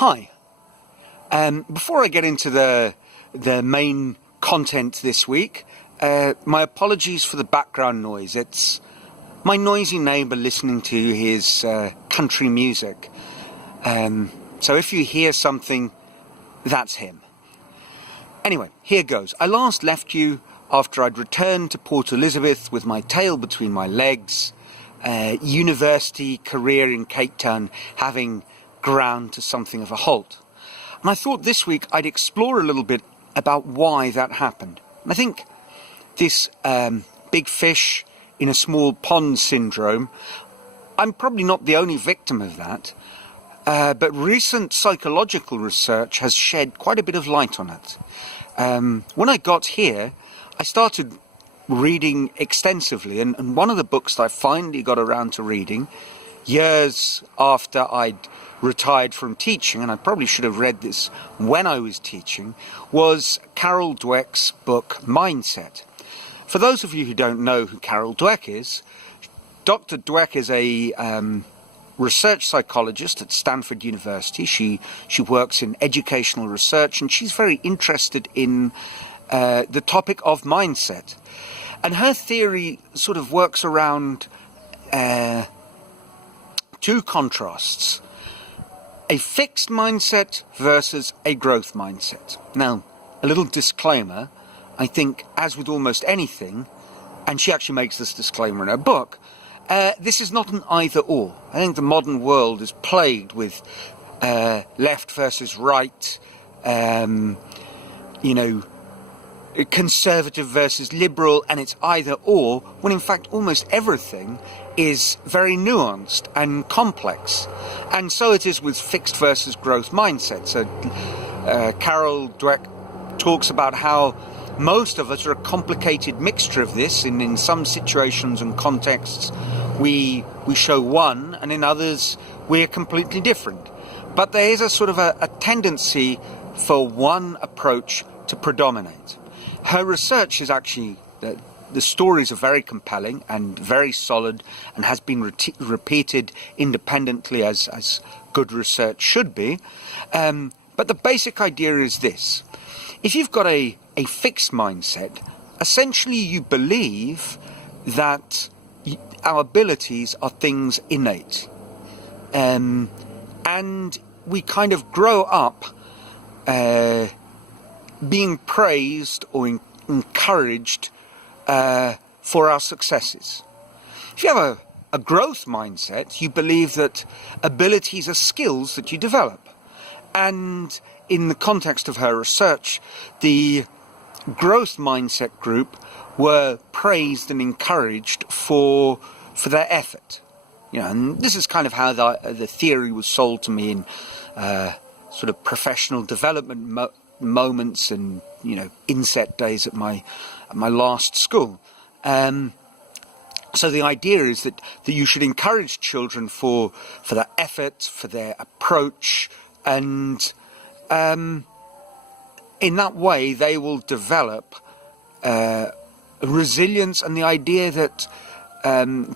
Hi. Before I get into the main content this week, my apologies for the background noise. It's my noisy neighbour listening to his country music. So if you hear something, that's him. Anyway, here goes. I last left you after I'd returned to Port Elizabeth with my tail between my legs, university career in Cape Town having ground to something of a halt. And I thought this week I'd explore a little bit about why that happened. And I think this big fish in a small pond syndrome, I'm probably not the only victim of that, but recent psychological research has shed quite a bit of light on it. When I got here, I started reading extensively, and one of the books that I finally got around to reading, years after I'd retired from teaching, and I probably should have read this when I was teaching, was Carol Dweck's book, Mindset. For those of you who don't know who Carol Dweck is, Dr. Dweck is a research psychologist at Stanford University. She works in educational research, and she's very interested in the topic of mindset. And her theory sort of works around two contrasts: a fixed mindset versus a growth mindset. Now, a little disclaimer, I think, as with almost anything, and she actually makes this disclaimer in her book, this is not an either-or. I think the modern world is plagued with left versus right, conservative versus liberal, and it's either-or, when in fact almost everything is very nuanced and complex. And so it is with fixed versus growth mindset. So Carol Dweck talks about how most of us are a complicated mixture of this. In some situations and contexts we show one, and in others we're completely different. But there is a sort of a tendency for one approach to predominate. Her research is actually, the stories are very compelling and very solid, and has been repeated independently as good research should be. But the basic idea is this: if you've got a fixed mindset, essentially you believe that our abilities are things innate. And we kind of grow up being praised or encouraged for our successes. If you have a growth mindset, you believe that abilities are skills that you develop. And in the context of her research, the growth mindset group were praised and encouraged for their effort. And this is kind of how the theory was sold to me in sort of professional development moments and inset days at my last school. So the idea is that you should encourage children for their effort, for their approach, and in that way they will develop resilience, and the idea that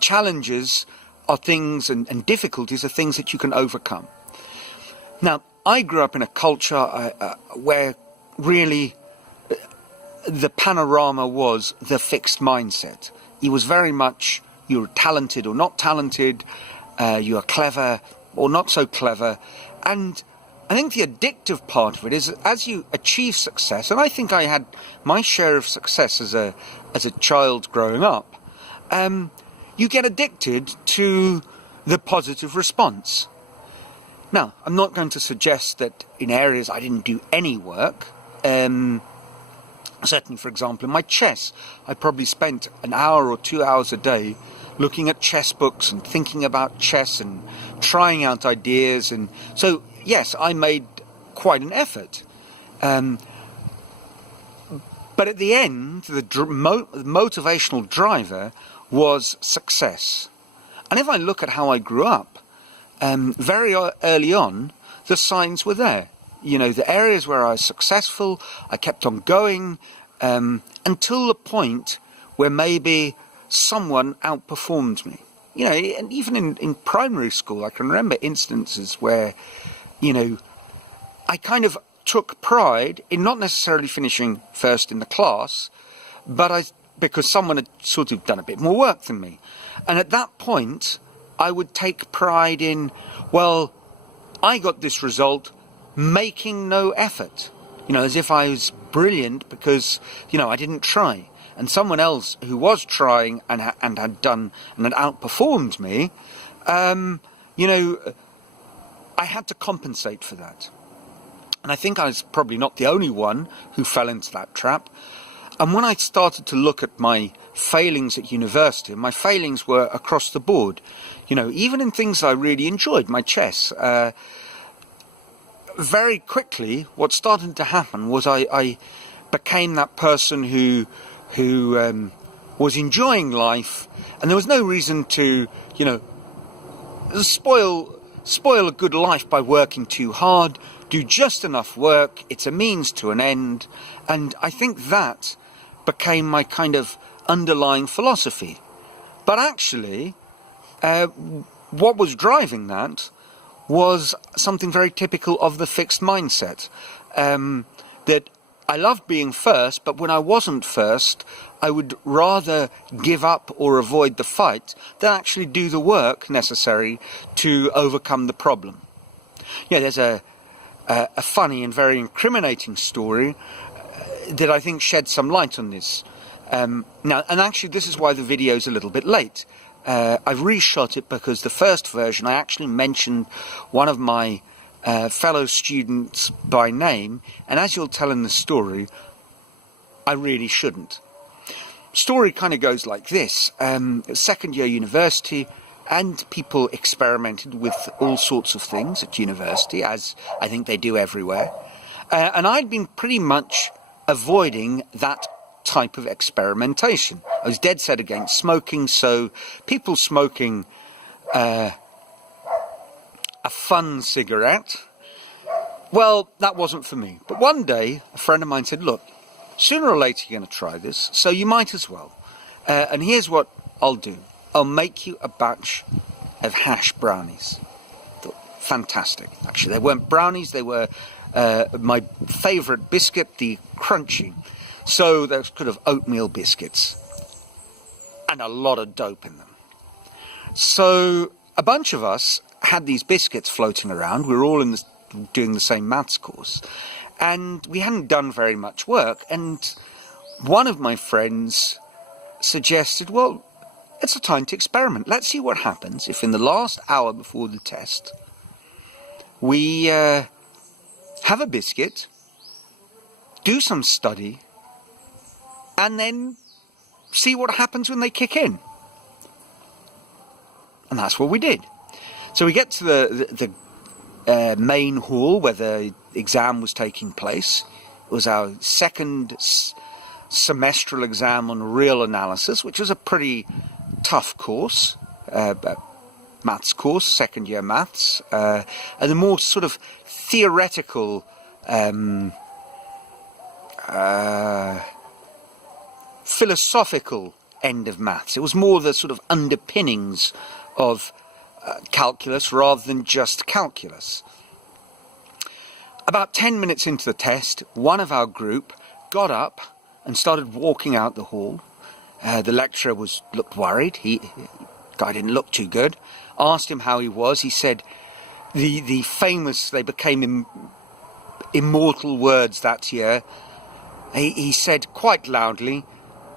challenges are things and difficulties are things that you can overcome. Now, I grew up in a culture where really the panorama was the fixed mindset. It was very much, you're talented or not talented, you are clever or not so clever. And I think the addictive part of it is, as you achieve success, and I think I had my share of success as a child growing up, you get addicted to the positive response. Now, I'm not going to suggest that in areas I didn't do any work. Certainly, for example, in my chess, I probably spent an hour or 2 hours a day looking at chess books and thinking about chess and trying out ideas. And so, yes, I made quite an effort. But at the end, the motivational driver was success. And if I look at how I grew up, very early on, the signs were there. The areas where I was successful, I kept on going until the point where maybe someone outperformed me. And even in primary school, I can remember instances where, I kind of took pride in not necessarily finishing first in the class, but because someone had sort of done a bit more work than me. And at that point, I would take pride in, well, I got this result making no effort. As if I was brilliant because, I didn't try. And someone else who was trying and had outperformed me, I had to compensate for that. And I think I was probably not the only one who fell into that trap. And when I started to look at my failings at university, my failings were across the board. Even in things I really enjoyed, my chess. Very quickly, what started to happen was I became that person who was enjoying life, and there was no reason to, spoil a good life by working too hard. Do just enough work. It's a means to an end. And I think that became my kind of underlying philosophy. But actually, what was driving that was something very typical of the fixed mindset. That I loved being first, but when I wasn't first, I would rather give up or avoid the fight than actually do the work necessary to overcome the problem. There's a funny and very incriminating story that I think sheds some light on this. Now, and actually this is why the video is a little bit late. I've reshot it because the first version I actually mentioned one of my fellow students by name, and as you'll tell in the story, I really shouldn't. Story kind of goes like this. Second year university, and people experimented with all sorts of things at university, as I think they do everywhere. And I'd been pretty much avoiding that type of experimentation. I was dead set against smoking, so people smoking a fun cigarette, well, that wasn't for me. But one day, a friend of mine said, look, sooner or later you're going to try this, so you might as well. And here's what I'll do. I'll make you a batch of hash brownies. Fantastic. Actually, they weren't brownies, they were my favourite biscuit, the Crunchy. So there's kind of oatmeal biscuits and a lot of dope in them. So a bunch of us had these biscuits floating around. We were all doing the same maths course, and we hadn't done very much work. And one of my friends suggested, well, it's a time to experiment. Let's see what happens if in the last hour before the test we have a biscuit, do some study, and then see what happens when they kick in. And that's what we did. So we get to the main hall where the exam was taking place. It was our second semestral exam on real analysis, which was a pretty tough course, maths course, second year maths, and the more sort of theoretical philosophical end of maths. It was more the sort of underpinnings of calculus rather than just calculus. About 10 minutes into the test, one of our group got up and started walking out the hall. The lecturer looked worried. Guy didn't look too good. Asked him how he was. He said the famous, they became immortal words that year. He said quite loudly,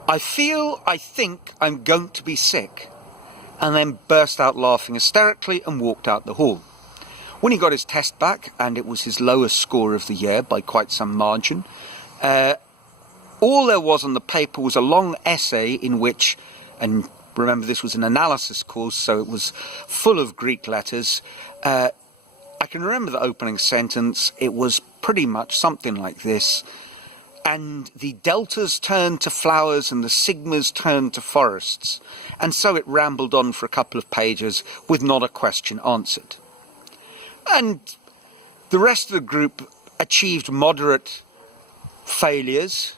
I think I'm going to be sick, and then burst out laughing hysterically and walked out the hall. When he got his test back, and it was his lowest score of the year by quite some margin, all there was on the paper was a long essay in which, and remember this was an analysis course, so it was full of Greek letters. I can remember the opening sentence. It was pretty much something like this. And the deltas turned to flowers and the sigmas turned to forests. And so it rambled on for a couple of pages with not a question answered. And the rest of the group achieved moderate failures.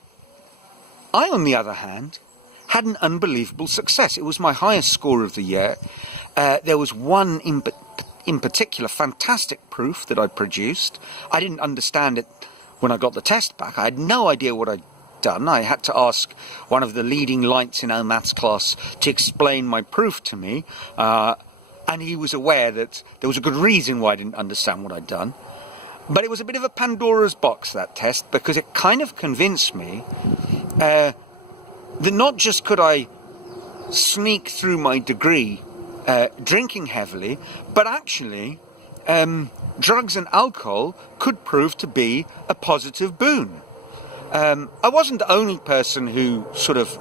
I, on the other hand, had an unbelievable success. It was my highest score of the year. There was one in particular, fantastic proof that I produced. I didn't understand it when I got the test back. I had no idea what I'd done. I had to ask one of the leading lights in our maths class to explain my proof to me, and he was aware that there was a good reason why I didn't understand what I'd done. But it was a bit of a Pandora's box, that test, because it kind of convinced me that not just could I sneak through my degree drinking heavily, but actually drugs and alcohol could prove to be a positive boon. I wasn't the only person who sort of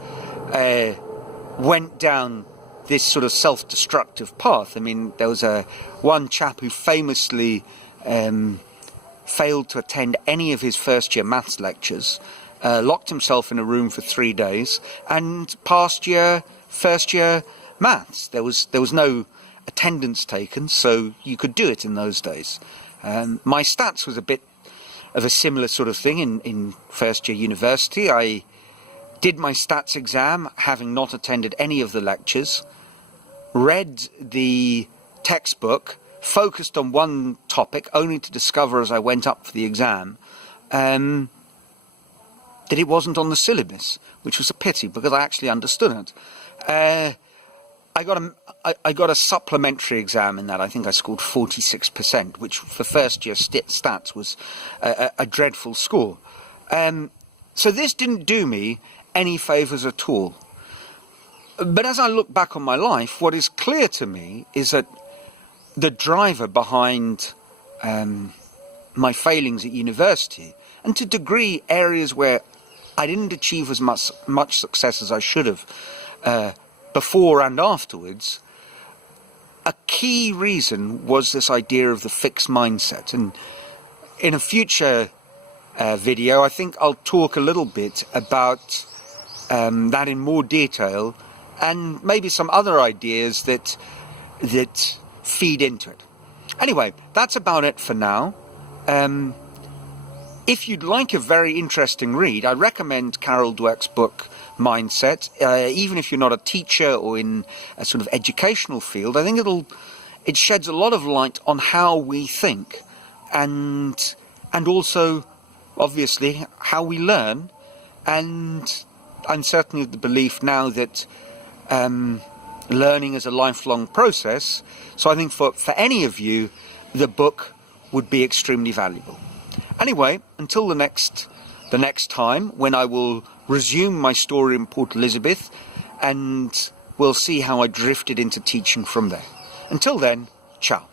went down this sort of self-destructive path. I mean, there was one chap who famously failed to attend any of his first-year maths lectures, locked himself in a room for 3 days, and passed first-year maths. There was no attendance taken, so you could do it in those days. My stats was a bit of a similar sort of thing in first-year university. I did my stats exam, having not attended any of the lectures, read the textbook, focused on one topic, only to discover as I went up for the exam that it wasn't on the syllabus, which was a pity because I actually understood it. I got a supplementary exam in that. I think I scored 46%, which for first-year stats was a dreadful score. So this didn't do me any favours at all. But as I look back on my life, what is clear to me is that the driver behind my failings at university, and to a degree areas where I didn't achieve as much success as I should have before and afterwards, a key reason was this idea of the fixed mindset. And in a future video, I think I'll talk a little bit about that in more detail, and maybe some other ideas that feed into it. Anyway, that's about it for now. If you'd like a very interesting read, I recommend Carol Dweck's book, Mindset. Even if you're not a teacher or in a sort of educational field, I think it sheds a lot of light on how we think, and also, obviously, how we learn. And I'm certainly of the belief now that learning is a lifelong process. So I think for any of you, the book would be extremely valuable. Anyway, until the next time, when I will resume my story in Port Elizabeth, and we'll see how I drifted into teaching from there. Until then, ciao.